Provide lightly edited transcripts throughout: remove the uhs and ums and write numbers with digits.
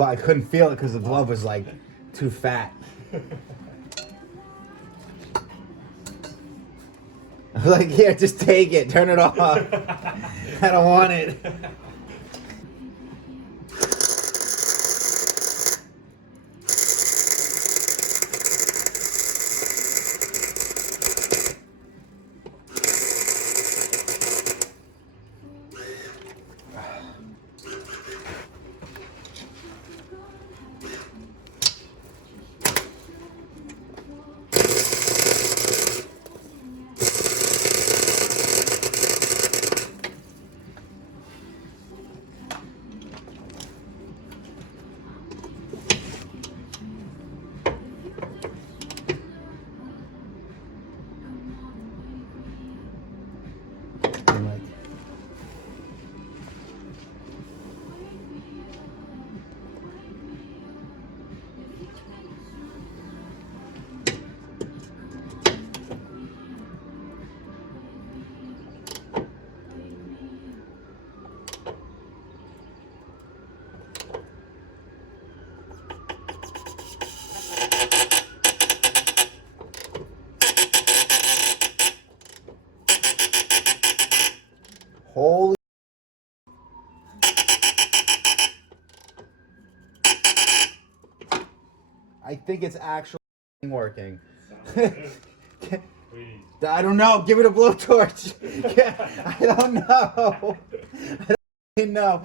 glove. I couldn't feel it because the glove was like too fat. I was like, here, just take it. Turn it off. I don't want it. Holy. I think it's actually working. I don't know. Give it a blowtorch. I don't know. I don't know.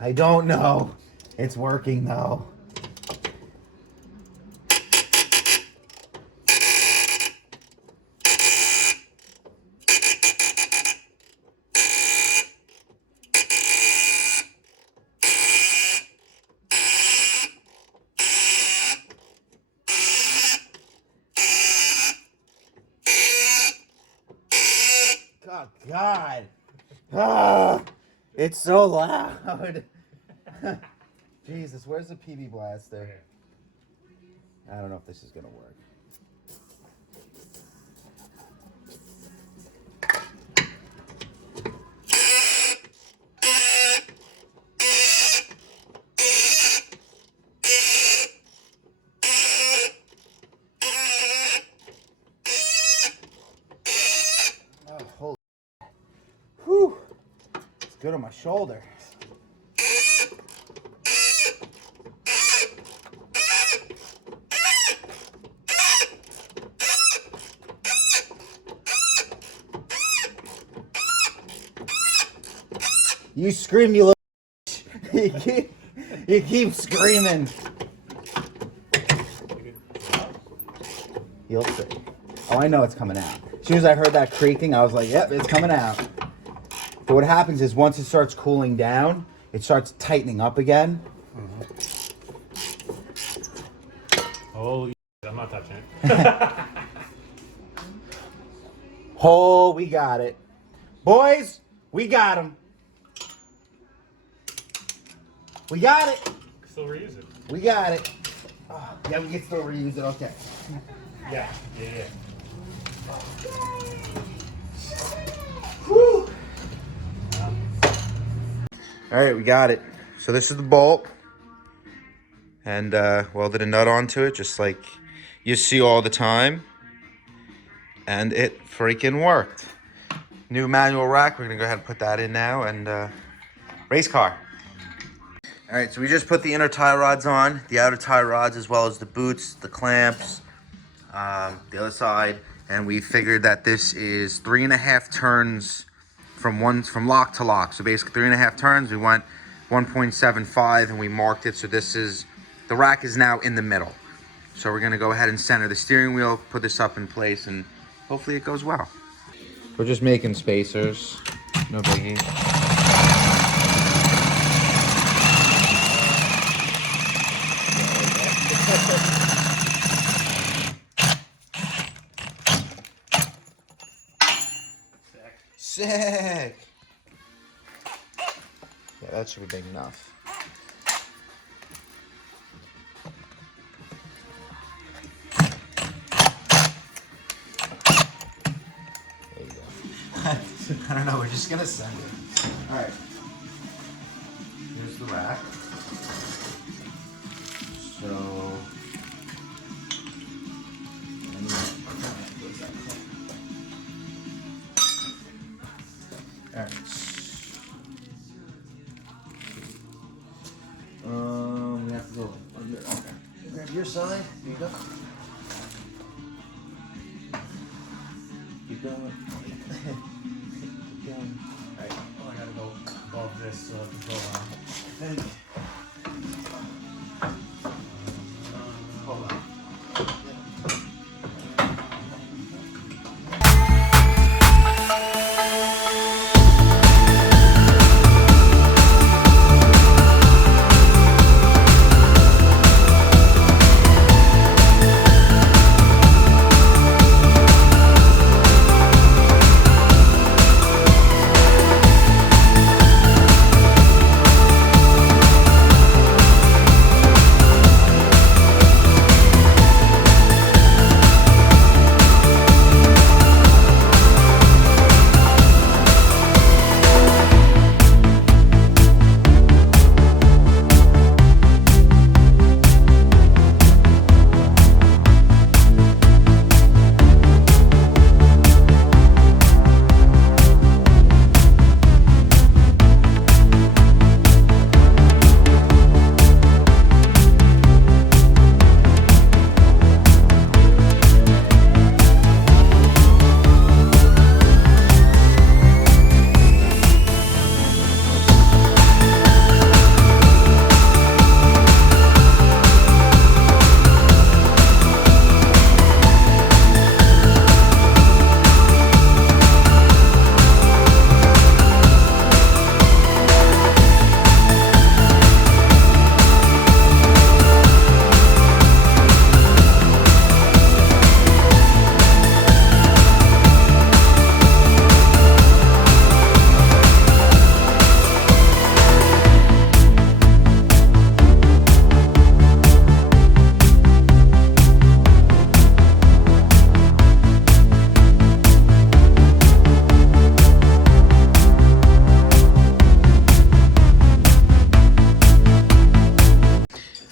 I don't know. It's working though. Oh God. Ah, it's so loud. Jesus, where's the PB blaster? I don't know if this is gonna work. Oh, holy. Whew. It's good on my shoulder. You scream, you little you keep screaming. You'll see. Oh, I know it's coming out. As soon as I heard that creaking, I was like, yep, it's coming out. But what happens is once it starts cooling down, it starts tightening up again. Holy shit, I'm not touching it. Oh, we got it. Boys, we got him. We got it. Still reuse it. We got it. Oh, yeah, we can still reuse it. Okay. Yeah. Whew. All right, we got it. So this is the bolt. And welded a nut onto it, just like you see all the time. And it freaking worked. New manual rack. We're going to go ahead and put that in now. And race car. All right, so we just put the inner tie rods on, the outer tie rods, as well as the boots, the clamps, the other side, and we figured that this is 3.5 turns from lock to lock. So basically 3.5 turns. We went 1.75, and we marked it. So this is the rack is now in the middle. So we're gonna go ahead and center the steering wheel, put this up in place, and hopefully it goes well. We're just making spacers, no biggie. Sick. Yeah, that should be big enough. I don't know. We're just gonna send it. All right. Here's the rack. So. All right. We have to go. Okay. Grab your side. Here you go. Keep going. Keep going. Alright, well, I gotta go above this control arm. Thank you. Hold on.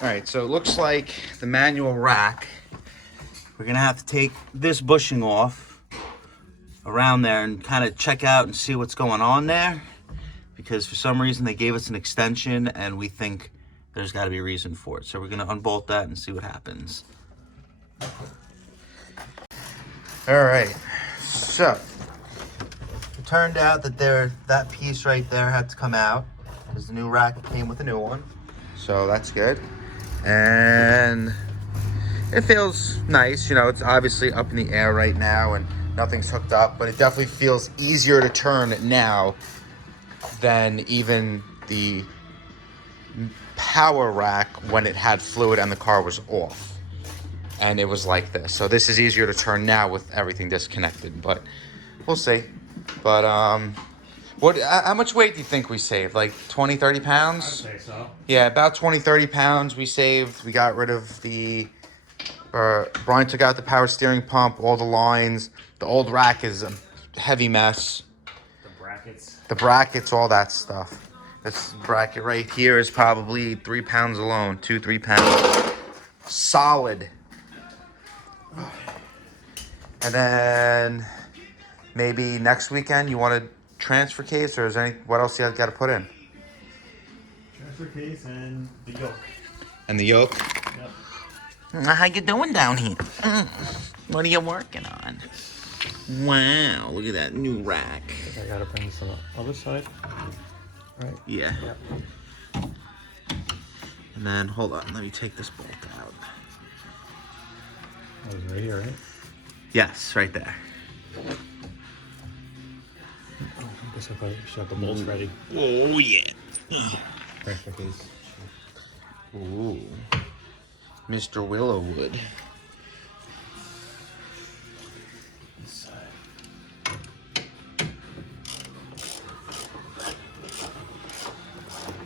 Alright, so it looks like the manual rack, we're going to have to take this bushing off around there and kind of check out and see what's going on there, because for some reason they gave us an extension and we think there's got to be a reason for it. So we're going to unbolt that and see what happens. Alright, so it turned out that that piece right there had to come out because the new rack came with a new one. So that's good. And it feels nice, you know, it's obviously up in the air right now and nothing's hooked up, but it definitely feels easier to turn now than even the power rack when it had fluid and the car was off and it was like this. So this is easier to turn now with everything disconnected, but we'll see. But how much weight do you think we saved? Like 20, 30 pounds? I'd say so. Yeah, about 20, 30 pounds we saved. We got rid of the, Brian took out the power steering pump, all the lines. The old rack is a heavy mess. The brackets, all that stuff. This bracket right here is probably 3 pounds alone, 2-3 pounds. Solid. And then maybe next weekend you want to transfer case, or is there what else you got to put in? Transfer case and the yoke. And the yoke? Yep. How you doing down here? What are you working on? Wow, look at that new rack. I gotta bring this on the other side. Right. Yeah. Yep. And then, hold on, let me take this bolt out. That was right here, right? Yes, right there. I guess I probably should have the bolts ready. Oh, yeah. Transfer case. Ooh. Mr. Willowwood. This side.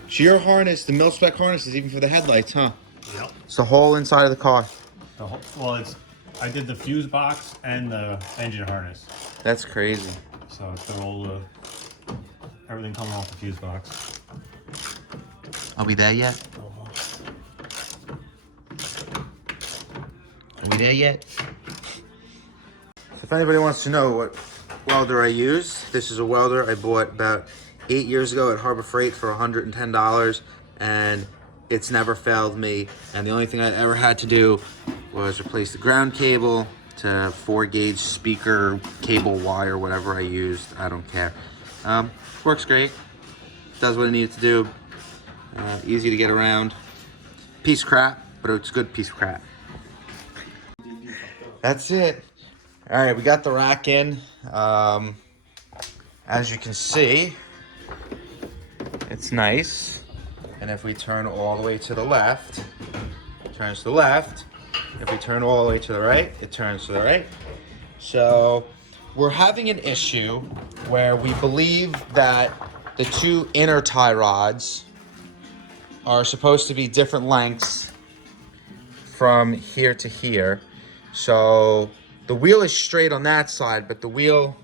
So your harness, the mil-spec harness, is even for the headlights, huh? Yep. It's the whole inside of the car. The whole, well, I did the fuse box and the engine harness. That's crazy. So it's got all the everything coming off the fuse box. Are we there yet? Almost. Are we there yet? So if anybody wants to know what welder I use, this is a welder I bought about 8 years ago at Harbor Freight for $110, and it's never failed me. And the only thing I ever had to do was replace the ground cable to 4-gauge speaker cable wire, whatever I used. I don't care. Works great. Does what it needs to do. Easy to get around. Piece of crap, but it's a good piece of crap. That's it. All right, we got the rack in. As you can see, it's nice. And if we turn all the way to the left, it turns to the left. If we turn all the way to the right, it turns to the right. So we're having an issue where we believe that the two inner tie rods are supposed to be different lengths from here to here. So the wheel is straight on that side, but the wheel,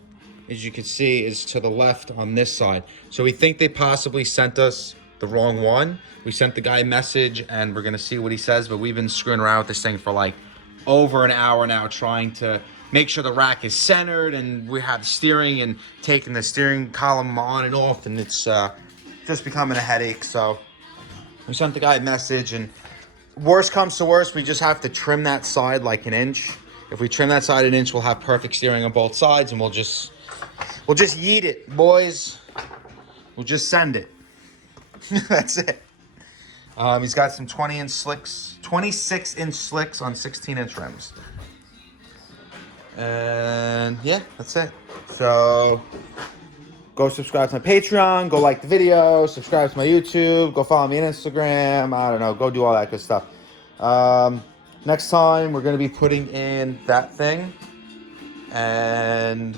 as you can see, is to the left on this side. So we think they possibly sent us the wrong one. We sent the guy a message and we're gonna see what he says, but we've been screwing around with this thing for like over an hour now, trying to make sure the rack is centered, and we have steering and taking the steering column on and off, and it's just becoming a headache. So we sent the guy a message, and worst comes to worst, we just have to trim that side like an inch. If we trim that side an inch, we'll have perfect steering on both sides, and we'll just yeet it, boys. We'll just send it. That's it. He's got some 20-inch slicks, 26-inch slicks on 16-inch rims. And yeah, that's it. So go subscribe to my Patreon, go like the video, subscribe to my YouTube, go follow me on Instagram. I don't know, go do all that good stuff. Next time we're going to be putting in that thing, and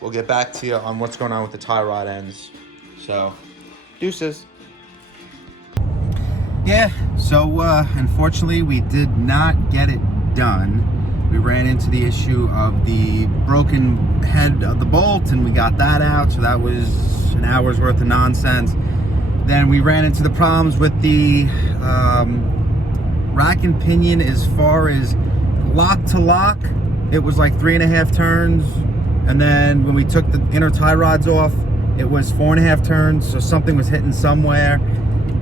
we'll get back to you on what's going on with the tie rod ends. So deuces. Yeah, so unfortunately we did not get it done. We ran into the issue of the broken head of the bolt, and we got that out, so that was an hour's worth of nonsense. Then we ran into the problems with the rack and pinion. As far as lock to lock, it was like 3.5 turns, and then when we took the inner tie rods off, it was 4.5 turns, so something was hitting somewhere.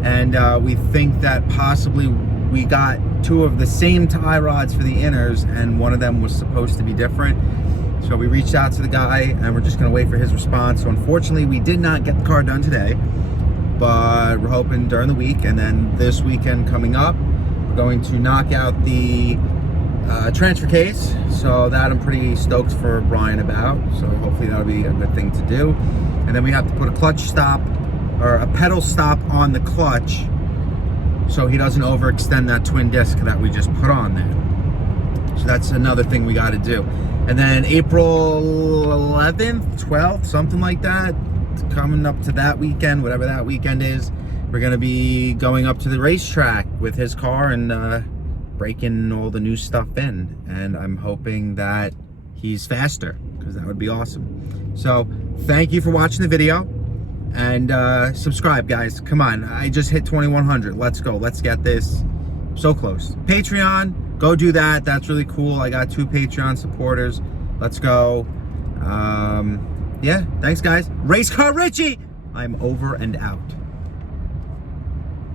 And we think that possibly we got two of the same tie rods for the inners, and one of them was supposed to be different. So we reached out to the guy, and we're just gonna wait for his response. So unfortunately, we did not get the car done today, but we're hoping during the week, and then this weekend coming up, we're going to knock out the transfer case. So that I'm pretty stoked for Brian about. So hopefully that'll be a good thing to do. And then we have to put a clutch stop, or a pedal stop on the clutch, so he doesn't overextend that twin disc that we just put on there. So that's another thing we got to do. And then April 11th, 12th, something like that, coming up to that weekend, whatever that weekend is, we're going to be going up to the racetrack with his car and breaking all the new stuff in. And I'm hoping that he's faster, because that would be awesome. So thank you for watching the video. And subscribe, guys. Come on, I just hit 2100. Let's go. Let's get this. So close. Patreon, go do that. That's really cool. I got 2 Patreon supporters. Let's go. Yeah, thanks, guys. RaceCarRichie. I'm over and out.